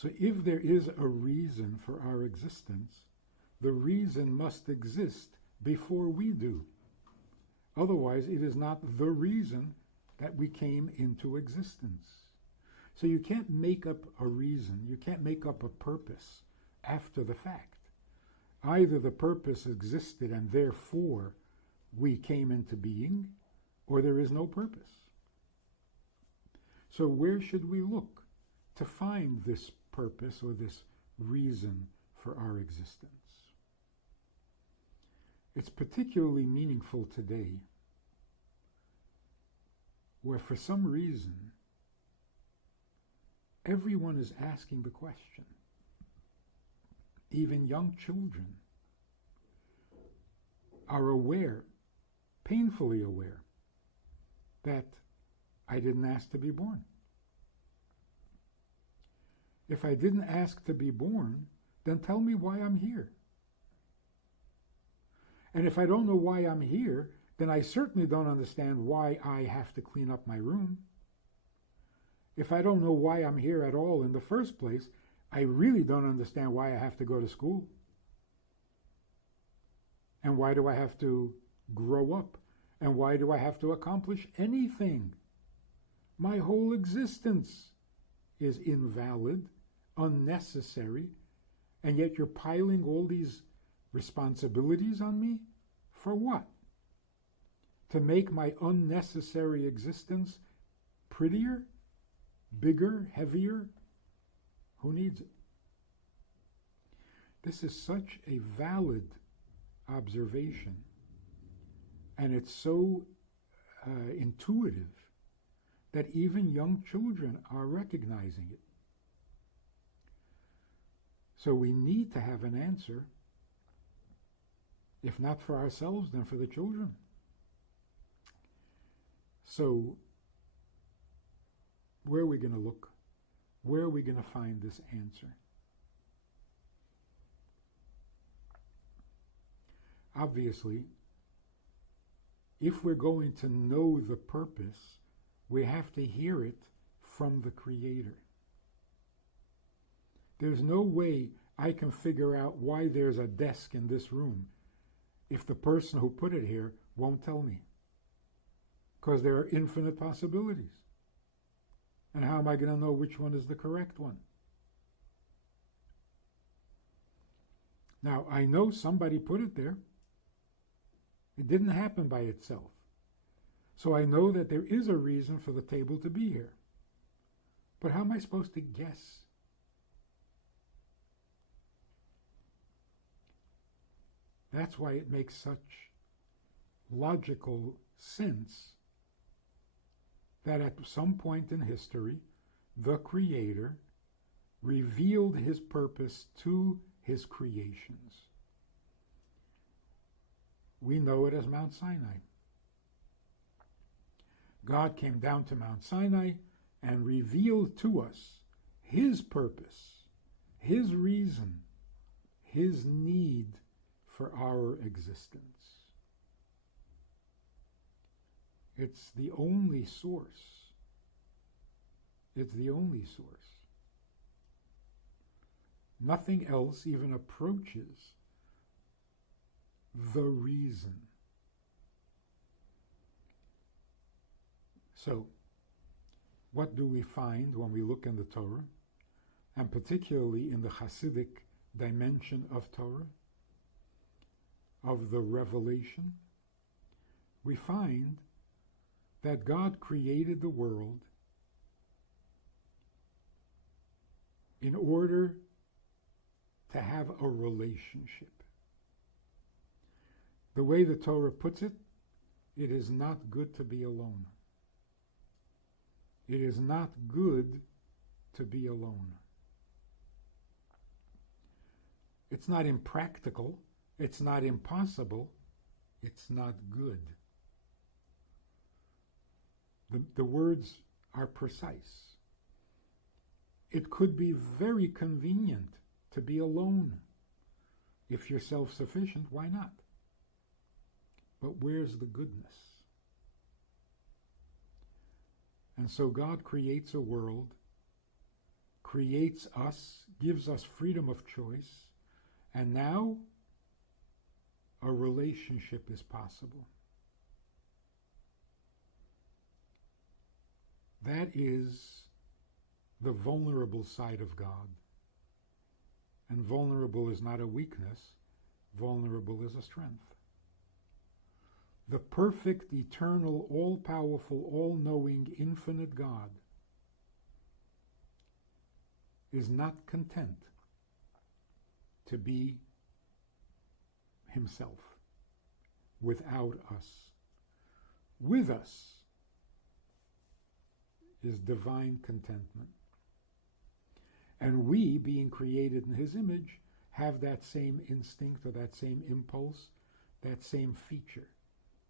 So if there is a reason for our existence, the reason must exist before we do. Otherwise, it is not the reason that we came into existence. So you can't make up a reason, you can't make up a purpose after the fact. Either the purpose existed and therefore we came into being, or there is no purpose. So where should we look to find this purpose or this reason for our existence? It's particularly meaningful today, where for some reason everyone is asking the question. Even young children are aware, painfully aware, that I didn't ask to be born. If I didn't ask to be born, then tell me why I'm here. And if I don't know why I'm here, then I certainly don't understand why I have to clean up my room. If I don't know why I'm here at all in the first place, I really don't understand why I have to go to school. And why do I have to grow up? And why do I have to accomplish anything? My whole existence is invalid, unnecessary, and yet you're piling all these responsibilities on me? For what? To make my unnecessary existence prettier, bigger, heavier? Who needs it? This is such a valid observation, and it's so intuitive that even young children are recognizing it. So we need to have an answer, if not for ourselves, then for the children. So where are we going to look? Where are we going to find this answer? Obviously, if we're going to know the purpose, we have to hear it from the Creator. There's no way I can figure out why there's a desk in this room if the person who put it here won't tell me, because there are infinite possibilities. And how am I going to know which one is the correct one? Now, I know somebody put it there. It didn't happen by itself. So I know that there is a reason for the table to be here. But how am I supposed to guess? That's why it makes such logical sense that at some point in history, the Creator revealed his purpose to his creations. We know it as Mount Sinai. God came down to Mount Sinai and revealed to us his purpose, his reason, his need for our existence. It's the only source. It's the only source. Nothing else even approaches the reason. So, what do we find when we look in the Torah, and particularly in the Hasidic dimension of Torah, of the revelation? We find that God created the world in order to have a relationship. The way the Torah puts it, it is not good to be alone. It is not good to be alone. It's not impractical, it's not impossible, it's not good. The words are precise. It could be very convenient to be alone. If you're self-sufficient, why not? But where's the goodness? And so God creates a world, creates us, gives us freedom of choice, and now a relationship is possible. That is the vulnerable side of God. And vulnerable is not a weakness, vulnerable is a strength. The perfect, eternal, all-powerful, all-knowing, infinite God is not content to be himself without us. With us is divine contentment. And we, being created in his image, have that same instinct or that same impulse, that same feature.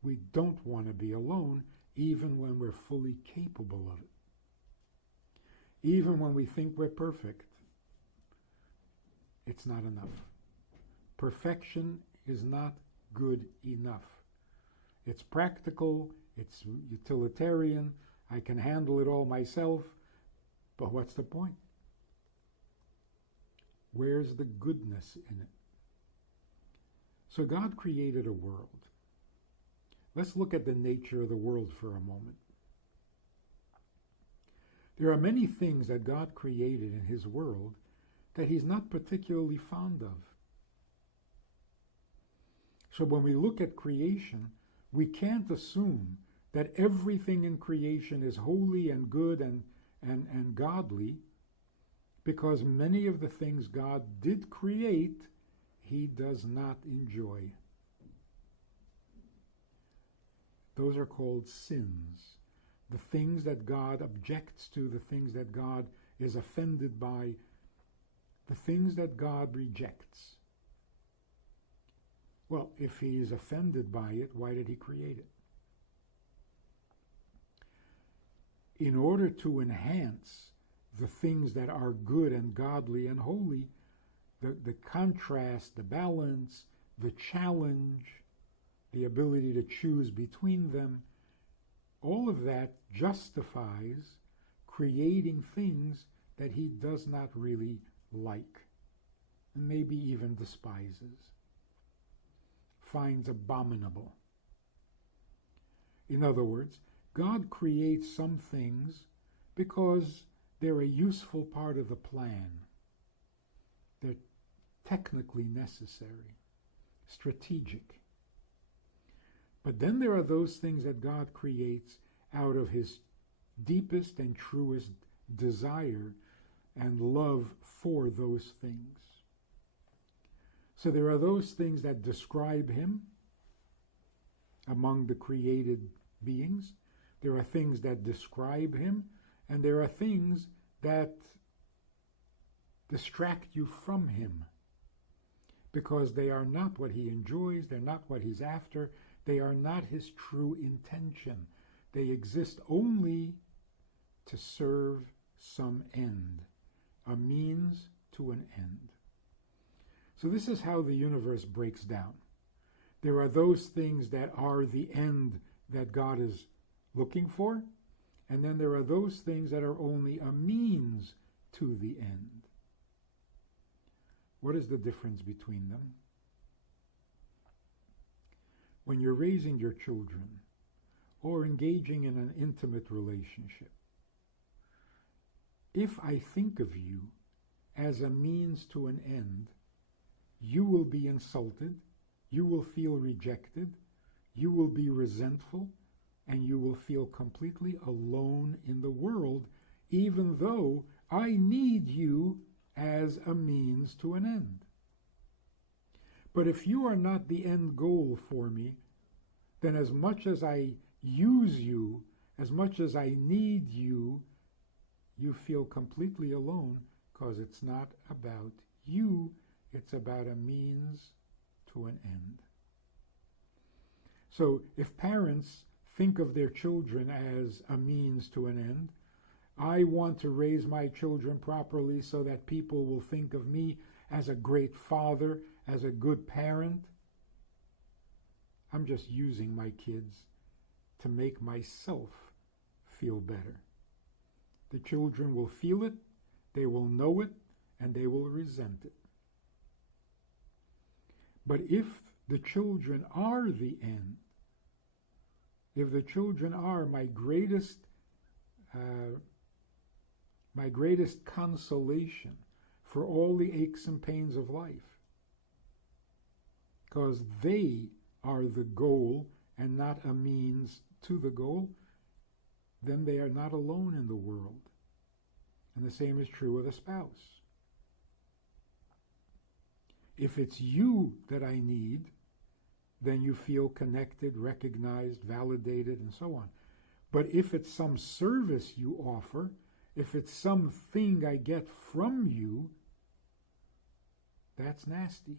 We don't want to be alone, even when we're fully capable of it. Even when we think we're perfect, it's not enough. Perfection is not good enough. It's practical, it's utilitarian, I can handle it all myself, but what's the point? Where's the goodness in it? So God created a world. Let's look at the nature of the world for a moment. There are many things that God created in his world that he's not particularly fond of. So when we look at creation, we can't assume that everything in creation is holy and good and godly, because many of the things God did create, he does not enjoy. Those are called sins. The things that God objects to, the things that God is offended by, the things that God rejects. Well, if he is offended by it, why did he create it? In order to enhance the things that are good and godly and holy, the contrast, the balance, the challenge, the ability to choose between them, all of that justifies creating things that he does not really like, and maybe even despises, finds abominable. In other words, God creates some things because they're a useful part of the plan. They're technically necessary, strategic. But then there are those things that God creates out of his deepest and truest desire and love for those things. So there are those things that describe him among the created beings. There are things that describe him, and there are things that distract you from him because they are not what he enjoys, they're not what he's after, they are not his true intention. They exist only to serve some end, a means to an end. So this is how the universe breaks down. There are those things that are the end that God is looking for, and then there are those things that are only a means to the end. What is the difference between them? When you're raising your children or engaging in an intimate relationship, if I think of you as a means to an end, you will be insulted, you will feel rejected, you will be resentful, and you will feel completely alone in the world, even though I need you as a means to an end. But if you are not the end goal for me, then as much as I use you, as much as I need you, you feel completely alone, because it's not about you, it's about a means to an end. So if parents think of their children as a means to an end, I want to raise my children properly so that people will think of me as a great father, as a good parent. I'm just using my kids to make myself feel better. The children will feel it, They will know it and they will resent it. But if the children are the end, if the children are my greatest consolation for all the aches and pains of life, because they are the goal and not a means to the goal, then they are not alone in the world. And the same is true with a spouse. If it's you that I need, then you feel connected, recognized, validated, and so on. But if it's some service you offer, if it's something I get from you, that's nasty.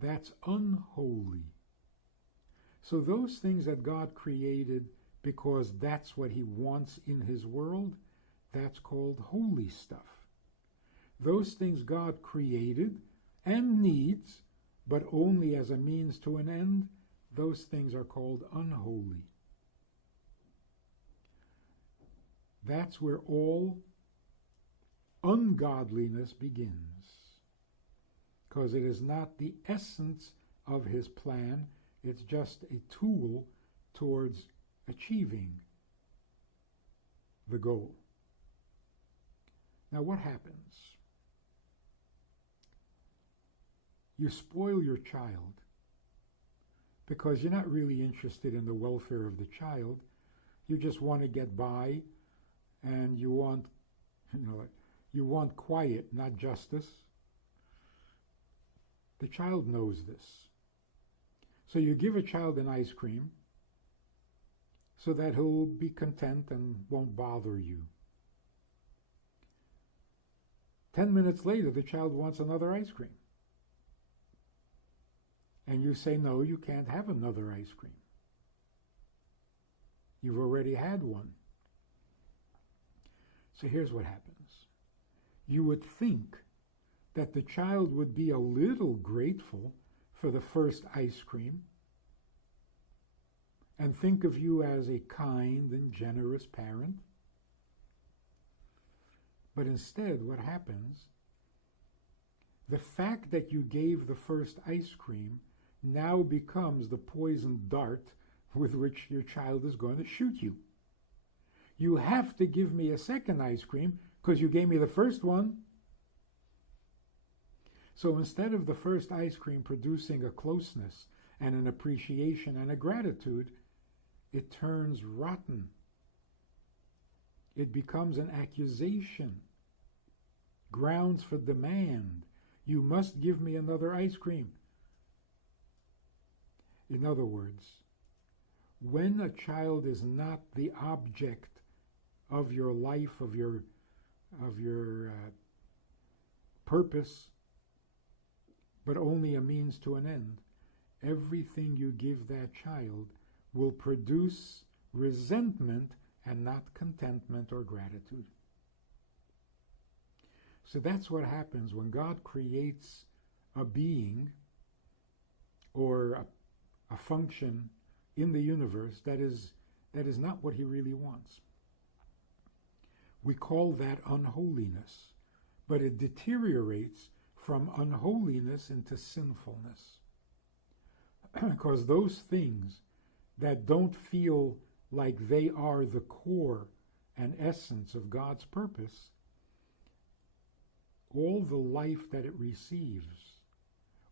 That's unholy. So those things that God created because that's what he wants in his world, that's called holy stuff. Those things God created and needs, but only as a means to an end, those things are called unholy. That's where all ungodliness begins, because it is not the essence of his plan, it's just a tool towards achieving the goal. Now what happens? You spoil your child because you're not really interested in the welfare of the child. You just want to get by, and you want quiet, not justice. The child knows this. So you give a child an ice cream so that he'll be content and won't bother you. 10 minutes later, the child wants another ice cream. And you say, no, you can't have another ice cream. You've already had one. So here's what happens. You would think that the child would be a little grateful for the first ice cream and think of you as a kind and generous parent. But instead, what happens, the fact that you gave the first ice cream now becomes the poison dart with which your child is going to shoot you. You have to give me a second ice cream because you gave me the first one. So instead of the first ice cream producing a closeness and an appreciation and a gratitude, it turns rotten. It becomes an accusation, grounds for demand. You must give me another ice cream. In other words, when a child is not the object of your life, of your purpose, but only a means to an end, everything you give that child will produce resentment and not contentment or gratitude. So that's what happens when God creates a being or a function in the universe that is not what he really wants. We call that unholiness, but it deteriorates from unholiness into sinfulness. Because those things that don't feel like they are the core and essence of God's purpose, all the life that it receives,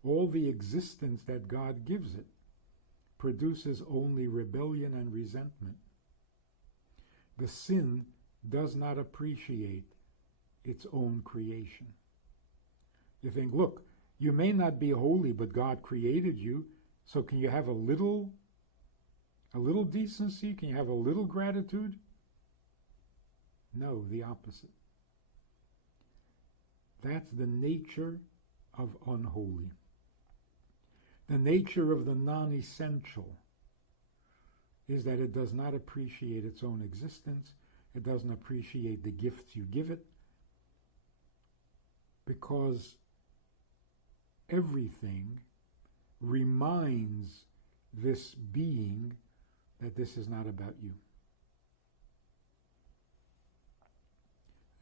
all the existence that God gives it, produces only rebellion and resentment. The sin does not appreciate its own creation. You think, look, you may not be holy, but God created you, so can you have a little decency? Can you have a little gratitude? No, the opposite. That's the nature of unholy. The nature of the non-essential is that it does not appreciate its own existence. It doesn't appreciate the gifts you give it, because everything reminds this being that this is not about you.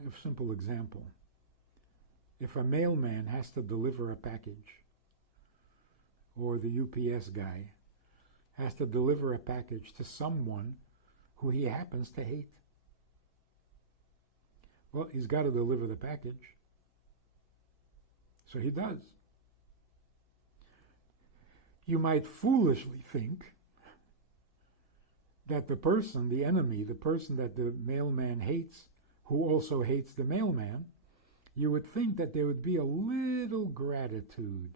A simple example. If a mailman has to deliver a package, or the UPS guy has to deliver a package to someone who he happens to hate, well, he's got to deliver the package. So he does. You might foolishly think that the person, the enemy, the person that the mailman hates, who also hates the mailman, you would think that there would be a little gratitude.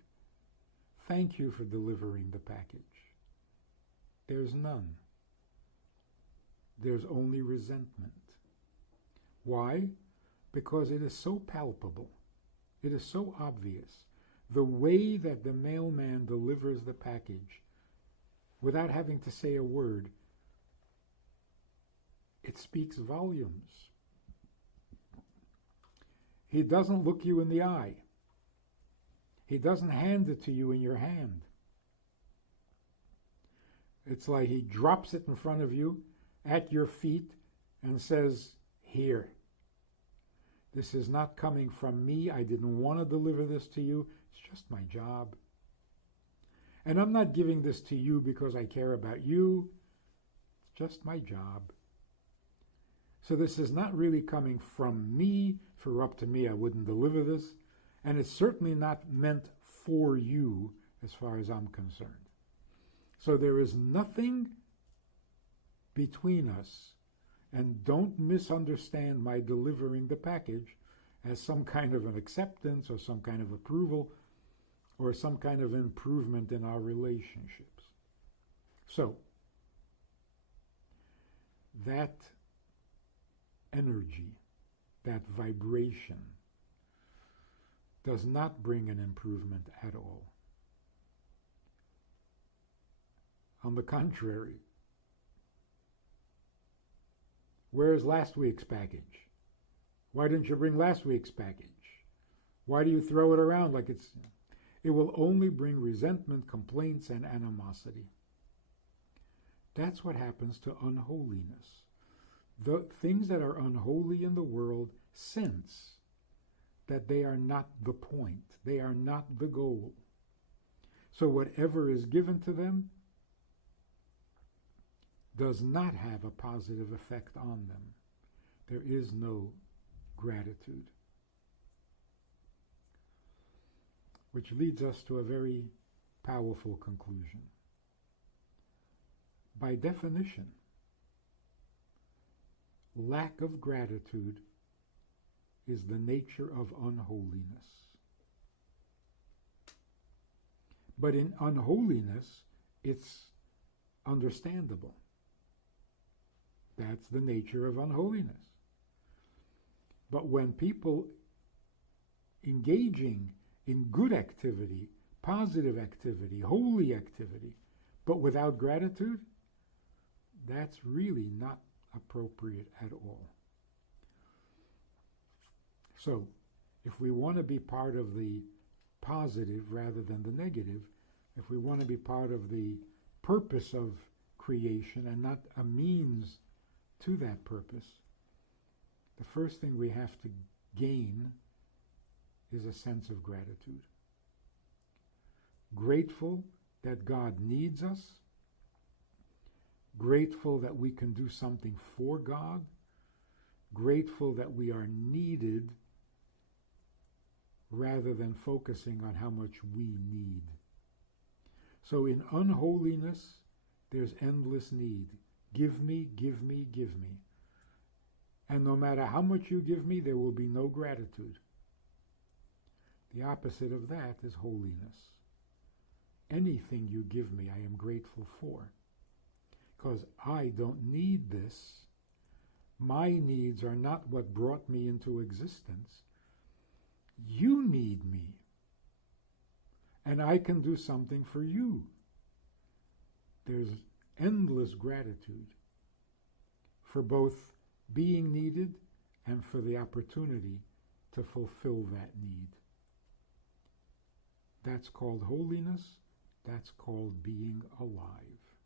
Thank you for delivering the package. There's none. There's only resentment. Why? Because it is so palpable. It is so obvious. The way that the mailman delivers the package, without having to say a word, it speaks volumes. He doesn't look you in the eye. He doesn't hand it to you in your hand. It's like he drops it in front of you at your feet and says, "Here. This is not coming from me. I didn't want to deliver this to you. It's just my job. And I'm not giving this to you because I care about you. It's just my job. So this is not really coming from me. If it were up to me, I wouldn't deliver this. And it's certainly not meant for you as far as I'm concerned. So there is nothing between us. And don't misunderstand my delivering the package as some kind of an acceptance or some kind of approval or some kind of improvement in our relationships. So, that energy, that vibration, does not bring an improvement at all. On the contrary, where's last week's package? Why didn't you bring last week's package? Why do you throw it around like it's... It will only bring resentment, complaints, and animosity. That's what happens to unholiness. The things that are unholy in the world sense that they are not the point. They are not the goal. So whatever is given to them does not have a positive effect on them. There is no gratitude. Which leads us to a very powerful conclusion. By definition, lack of gratitude is the nature of unholiness. But in unholiness, it's understandable. That's the nature of unholiness. But when people engaging in good activity, positive activity, holy activity, but without gratitude, that's really not appropriate at all. So, if we want to be part of the positive rather than the negative, if we want to be part of the purpose of creation and not a means to that purpose, the first thing we have to gain is a sense of gratitude. Grateful that God needs us, grateful that we can do something for God, grateful that we are needed rather than focusing on how much we need. So in unholiness, there's endless need. Give me, give me, give me. And no matter how much you give me, there will be no gratitude. The opposite of that is holiness. Anything you give me, I am grateful for. Because I don't need this. My needs are not what brought me into existence. You need me. And I can do something for you. There's endless gratitude for both being needed and for the opportunity to fulfill that need. That's called holiness. That's called being alive.